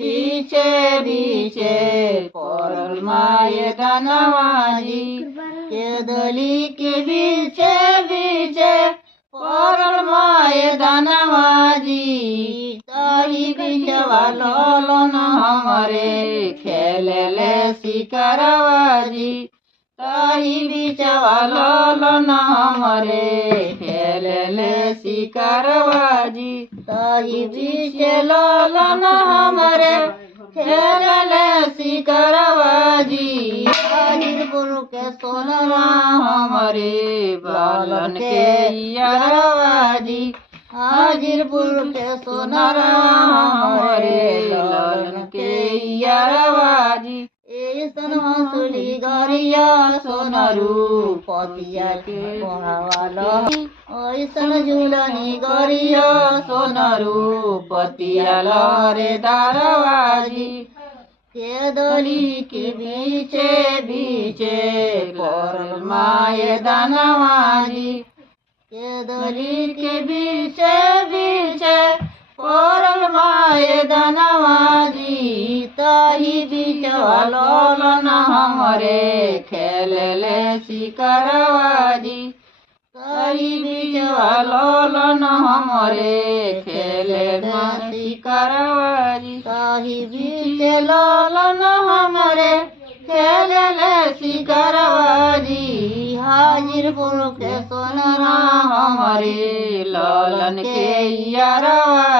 बीचे बीचे पड़ल माए दानवाजी के दली के बीचे बीचे पड़ल माए दानवाजी ताही बीचवा ललन हमरे खेले शिकारवाजी ताही बीचवा ललन हमरे खेले शिकारवाजी ताही बीचे ललन हमरे खेले शिकारवाजी हाजीपुर के सोनरा हमरे बालन के यारवाजी हाजीपुर के सोनरा हमरे लालन के यारवाजी ऐसन हंसुली गरिया सोनरू पतिया के पहावाला ऐसन झुलनी गरिया सोनरू पतिया लरे दारवाजी के दली के बीचे बीचे पड़ल माए दानवाजी के दली के बीचे बीचे पड़ल माए दानवाजी ताही बीचवा ललन हमरे खेले शिकारवाजी ताही बीचवा ललन हमरे खेले शिकारवाजी ताही बीचे ललन हमरे खेले शिकारवाजी हाजीपुर के सोनरा हमरे लालन के यारवा